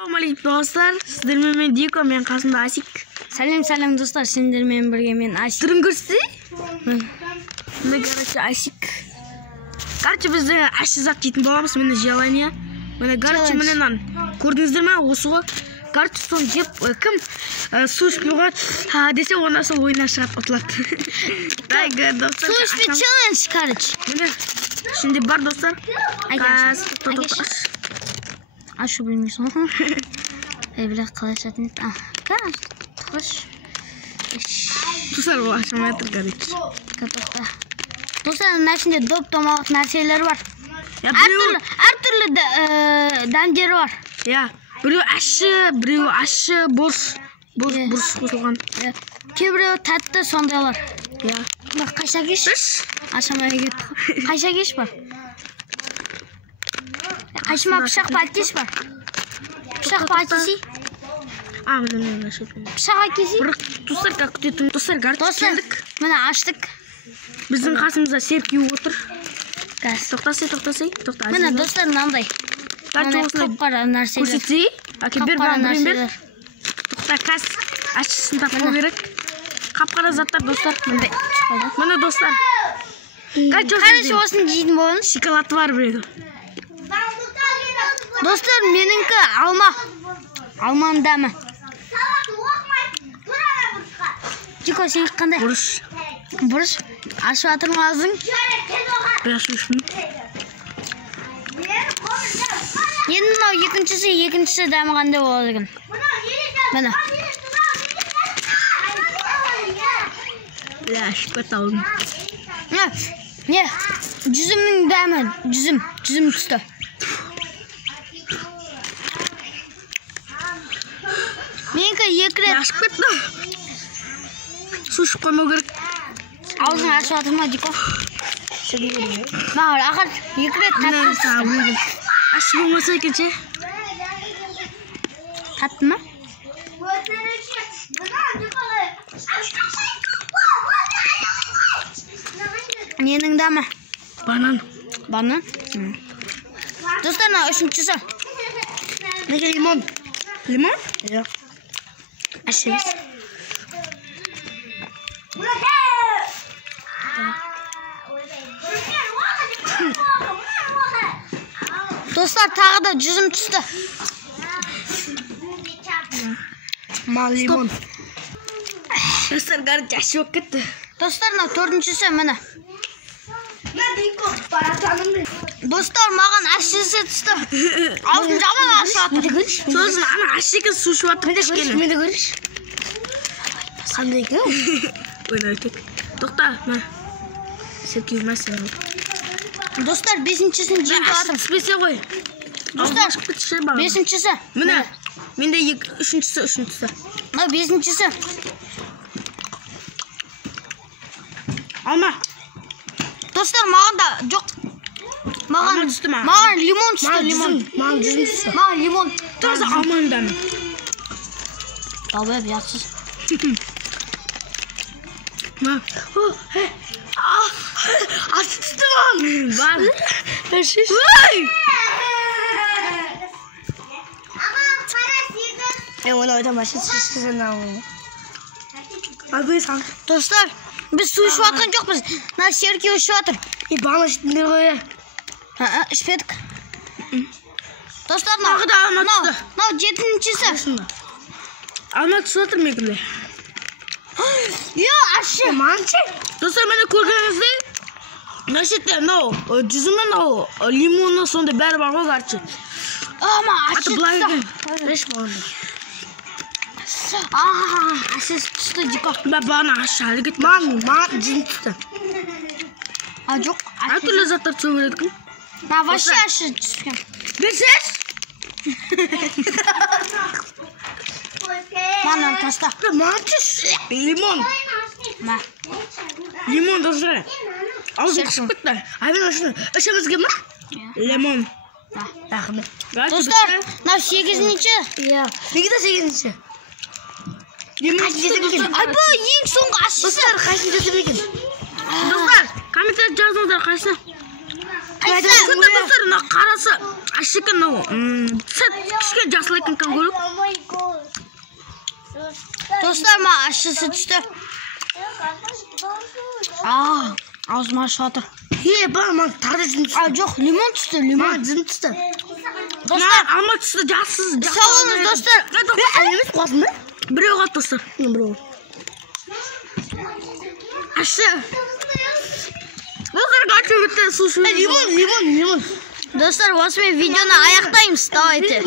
Assalamualaikum dostlar. Sizlerle ben Diko, men qasımda Asik. Salam dostlar, sizlerмен birge men Asik. Түрін көрсетсе? Міне короче Asik. Короче біз ащы зат жейтін боламыз. Міне желание. Міне короче міне нан. Көрдіңіздер ме? Осы ғой. Короче соны жеп кім су ішпеуға десе онда сол ойынан шығады, ұтылады. Достар. Су ішпе челлендж, короче. Міне. Şimdi бар достар. Aşı bilmiyorsun. Böyle kalaşatın. Kaç. Hoş. Dostlar bu aşamaya tıkladık. Kapatma. Dostlar nasıl dop tomak narseler var. Ya her türlü damceri var. Ya birew aşı boş koyulgan. Kebrew tatlı sondaylar. Ya. Bak kaşa geç. Aşamaya git. Kaşa geç var. Kaşıma bıçak baltesi var. Bıçak baltesi. Mine Bıçak akisi. Dostlar kakutun. Dostlar Mine açtık. Bizim қасымызда Серки отыр. Тоқтасай. Mine dostlar mынандай. Қап-қара нәрселер. Көрсетсей? Әке бер. Тоқта кәс ашысын тапу керек. Қап-қара заттар достар. Міне достар. Қарашы осын жейтін болыңыз. Шоколад бар біреу. Dostlar meningki alma. Almanın dami. Diko sen qanday? Burish. Ashib o'tirmasin. Endi mana ikkinchisi dami qanday bo'ladi ekan? Mana. Ya shikotalım. Ne? Жүзімнің дәмі, жүзім түсті. Менікі екі рет. Ашып кетті. Су ішіп қоймау керек. Аузың ашып атырма, Дико. Мағыр, ақыр екі рет татты. Ашып болмаса екен ше. Татты ма? Ненің дәмі? Банан. Достар, үшіншісі. Неге лимон? Лимон? Ja. Ашыбыз. Достар, тағы да жүзім түсті. Лимон. Достар, гарып ашып кетті. Достар, төртіншісі міне. Достар, маған ашысы түсті. Аузын жаман ашып. Сосын ана ашыға су ішіп атыр кішкене. Менде көріш. Қандай екен? Ойлай тек. Тоқта, ма. Серки үлмәсін. Достар, бесіншісін жеңіп атыр. Түспесе ғой. Достар, бесіншісі. Міне, менде үшіншісі. Бесіншісі. Алма. Достар, маған да жоқ. Маған лимон түсті, Маған жүзім түсті. Маған лимон. Таза алманың дәмі. Далбай биятсыз. Асы түсті маған. Бар. Шеш. Оны ойдан башы түсірсін ау. Абай сан. Достар, біз су ішіп атқан жоқпыз. Серки ішіп атыр. Бана ішіндер ғой. Ішпедік. Достар, Тағы да алма түсті. Мынау жетіншісі. Алма түсіп отыр мекімде. Ашы. Манчы. Достар, мені көргеніңізде нәрсетте мынау жүзімі мынау лимоны сонда бәрі бар ғой қарчы. Ашы түсті. Еш болғанда. Ашы түсті, Дико. Бана ашы әлі кетті. Маған жүзім түсті. Жоқ. Әртүрлі заттар түсу керек. Вообще ашы түскен. Берсеш? Маған таста. Манчы. Лимон. Лимон достар. Аузым қышып кетті. Аймен ашыны. Үшімізге ма? Лимон. Достар, мынау 8-ші. Неге де 8-ші? Бұл ең соңғы ашысы. Достар, қайсын жесіп екен? Достар, комментарий жазыңыздар қайсына. достар, мына қарасы аш екен мынау. Кішкене жасыл екен көріп. Dostlar mı aşısı düştü. Ağzıma aşı atır. Bana tarda жын түсті. Жоқ, limon düştü, limon. Жын түсті. Dostlar, Алма түсті, жассыз. sağ olun dostlar. Әлеміз қуасың ба? Біреу қалды достар. Біреу. Ашы. Dostlar kaçıyor bitti. Su. Dostlar, bu videonu ayaktayım. Ставайте.